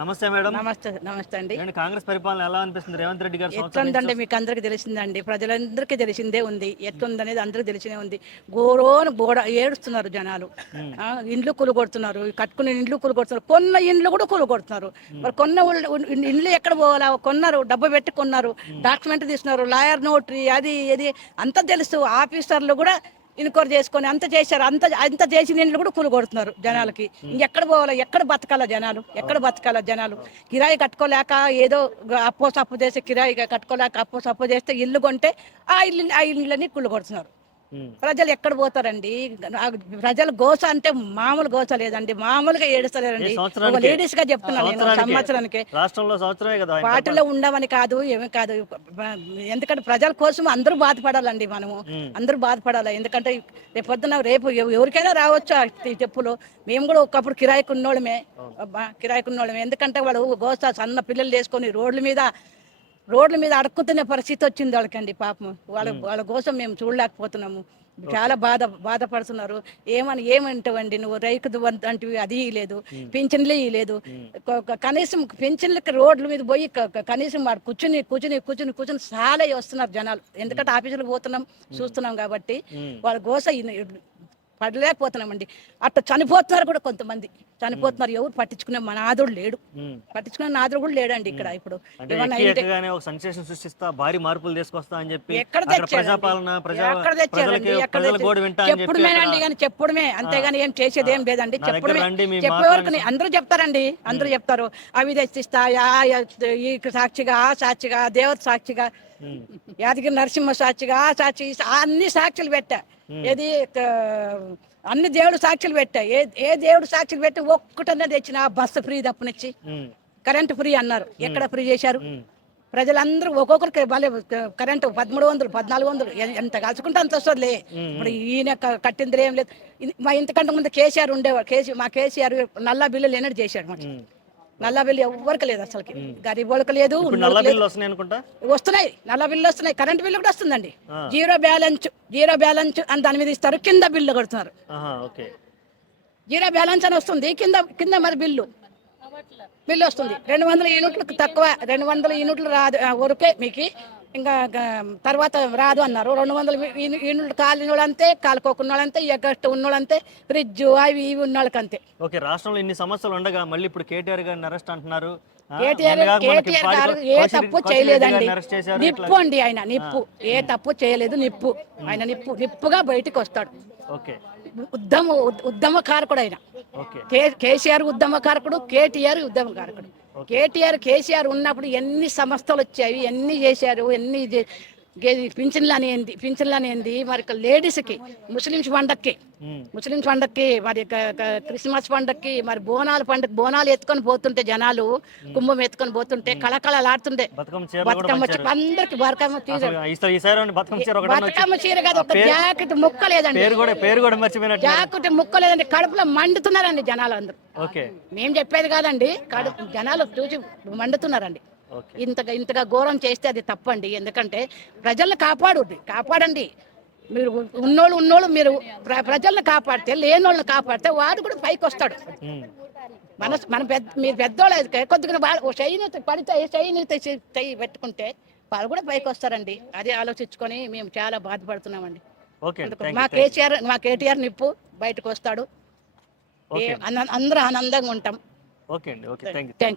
నమస్తే మేడం. నమస్తే నమస్తే అండి. కాంగ్రెస్ పరిపాలన ఎలా అనిపిస్తుంది? రేవంత్ రెడ్డి గారు ఎట్లుందండి మీకు అందరికి తెలిసిందండి, ప్రజలందరికీ తెలిసిందే ఉంది. ఎట్లుందనేది అందరికి తెలిసినే ఉంది. గోరోను గోడ ఏడుస్తున్నారు జనాలు. ఇండ్లు కూలగొడుతున్నారు, కట్టుకునే ఇండ్లు కూలగొడుతున్నారు, కొన్న ఇండ్లు కూడా కూలగొడుతున్నారు. మరి కొన్న ఇండ్లు ఎక్కడ పోవాలా? కొన్నారు, డబ్బు పెట్టి కొన్నారు, డాక్యుమెంట్ తీసుకున్నారు, లాయర్ నోటరీ అది ఇది అంతా తెలుసు. ఆఫీసర్లు కూడా ఇన్క్వైరీ చేసుకొని అంత చేశారు. అంత చేసిన ఇండ్లు కూడా కూలగొడుతున్నారు జనాలకి. ఇంకెక్కడ పోవాలా? ఎక్కడ బతకాలా జనాలు? ఎక్కడ బతకాలా జనాలు? కిరాయి కట్టుకోలేక ఏదో అప్పో సప్పు చేసి కిరాయి కట్టుకోలేక అప్పో సప్పు చేస్తే ఇల్లు కొంటే ఆ ఇళ్ళని కూలగొడుతున్నారు. ప్రజలు ఎక్కడ పోతారండి? ప్రజల గోస అంటే మామూలు గోస లేదండి, మామూలుగా ఏడుస్తలేరండి. ఒక లేడీస్ గా చెప్తున్నాను నేను. సంవత్సరానికి పార్టీలో ఉండమని కాదు, ఏమి కాదు. ఎందుకంటే ప్రజల కోసం అందరూ బాధపడాలండి. మనము అందరూ బాధపడాలి. ఎందుకంటే రేపు ఎవరికైనా రావచ్చు ఈ చెప్పులు. మేము కూడా ఒకప్పుడు కిరాయికున్నోళ్ళమే. ఎందుకంటే వాళ్ళు గోస సన్న పిల్లలు చేసుకొని రోడ్ల మీద అడుక్కుతున్న పరిస్థితి వచ్చింది వాళ్ళకండి. పాపం వాళ్ళ కోసం మేము చూడలేకపోతున్నాము. చాలా బాధపడుతున్నారు. ఏమంటావండి నువ్వు? రైతు అంటివి అది లేదు, పింఛన్లు ఇవ్వలేదు. కనీసం పింఛన్లకి రోడ్ల మీద పోయి కనీసం వాడు కూర్చుని చాలా వస్తున్నారు జనాలు. ఎందుకంటే ఆఫీసులకు పోతున్నాం, చూస్తున్నాం కాబట్టి వాళ్ళ గోస పడలేకపోతున్నామండి. అట్లా చనిపోతున్నారు కూడా కొంతమంది. ఎవరు పట్టించుకునే నాదుడు లేడు. పట్టించుకునే నాదుడు కూడా లేడండి ఇక్కడ. ఇప్పుడు భారీ మార్పులు తీసుకొస్తా అని చెప్పి ఎక్కడ తెచ్చారండి? చెప్పుడుమేనండి, కానీ చెప్పుడుమే, అంతేగాని ఏం చేసేది ఏం లేదండి. చెప్పేవరకు అందరూ చెప్తారండి, అందరూ చెప్తారు. అవి తెచ్చిస్తా, ఈ సాక్షిగా, ఆ సాక్షిగా, దేవత సాక్షిగా, యాదగిరి నరసింహ సాక్షిగా, ఆ సాక్షి, అన్ని సాక్షులు పెట్టా. ఏది అన్ని దేవుడు సాక్షులు పెట్టా. ఏ దేవుడు సాక్షులు పెట్టి ఒక్కటనే తెచ్చిన బస్సు ఫ్రీ తప్పనిచ్చి కరెంటు ఫ్రీ అన్నారు. ఎక్కడ ఫ్రీ చేశారు? ప్రజలందరూ ఒక్కొక్కరికి వాళ్ళే కరెంటు 1300 1400 ఎంత కలుసుకుంటే అంత వస్తుందిలే. ఇప్పుడు ఈయన కట్టింది ఏం లేదు. మా ఇంతకంటే ముందు కేసీఆర్ ఉండేవాడు. మా కేసీఆర్ నల్ల బిల్లులు ఎన్నడూ చేశాడు. నల్ల బిల్లు ఎవరికి లేదు, అసలుకి గరీబ్ వాళ్ళకి లేదు. వస్తున్నాయి నల్ల బిల్లు వస్తున్నాయి. కరెంట్ బిల్లు కూడా వస్తుందండి. జీరో బ్యాలెన్స్ అని దాని మీద ఇస్తారు, కింద బిల్లు కడుతున్నారు. జీరో బ్యాలెన్స్ అని వస్తుంది, కింద మరి బిల్లు వస్తుంది. 200 యూనిట్లు తక్కువ, 200 యూనిట్లు రాదు వరకే మీకు, ఇంకా తర్వాత రాదు అన్నారు. 200 యూనిట్లు కాలిన వాళ్ళంతే, కాలుకోకున్న వాళ్ళంతే, ఎగ్గట్టు ఉన్నోళ్ళంతే, ఫ్రిడ్జ్ అవి ఇవి ఉన్న వాళ్ళకంతే. ఓకే, రాష్ట్రంలో ఇన్ని సమస్యలు ఉండగా మళ్ళీ ఇప్పుడు కేటీఆర్ గారిని అరెస్ట్ అంటున్నారు. కేటీఆర్ గారు ఏ తప్పు చేయలేదండి. నిప్పు అండి ఆయన, నిప్పు. ఏ తప్పు చేయలేదు, నిప్పు. ఆయన నిప్పుగా బయటికి వస్తాడు. ఉద్యమకారకుడు ఆయన. కేసీఆర్ ఉద్యమకారకుడు, కేటీఆర్ ఉద్యమకారకుడు. కేసీఆర్ ఉన్నప్పుడు ఎన్ని సంస్థలు వచ్చాయి, ఎన్ని చేశారు, పింఛన్లు అనేంది మరి లేడీస్కి, ముస్లింస్ పండక్కి మరి క్రిస్మస్ పండక్కి మరి బోనాలు ఎత్తుకొని పోతుంటే జనాలు, కుంభం ఎత్తుకొని పోతుంటే కళకళలాడుతుంటే బతుకమ్మ అందరికి బతుకమ్మ చీర కాదు, ఒక జాకెట్ ముక్క లేదండి. జాకెట్ ముక్క లేదండి. కడుపులో మండుతున్నారండి జనాలు అందరూ. మేము చెప్పేది కాదండి, జనాలు చూసి మండుతున్నారండి. ఇంతగా ఘోరం చేస్తే అది తప్పండి. ఎందుకంటే ప్రజల్ని కాపాడండి. మీరు ఉన్నోళ్ళు మీరు ప్రజల్ని కాపాడితే, లేనోళ్ళని కాపాడితే వాడు కూడా పైకి వస్తాడు. మీరు పెద్దోళ్ళు కొద్దిగా చెయ్యి పెట్టుకుంటే వాళ్ళు కూడా పైకి వస్తారండి. అదే ఆలోచించుకొని మేము చాలా బాధపడుతున్నామండి. మా కేటీఆర్ నిప్పు బయటకు వస్తాడు. అందరూ ఆనందంగా ఉంటాం.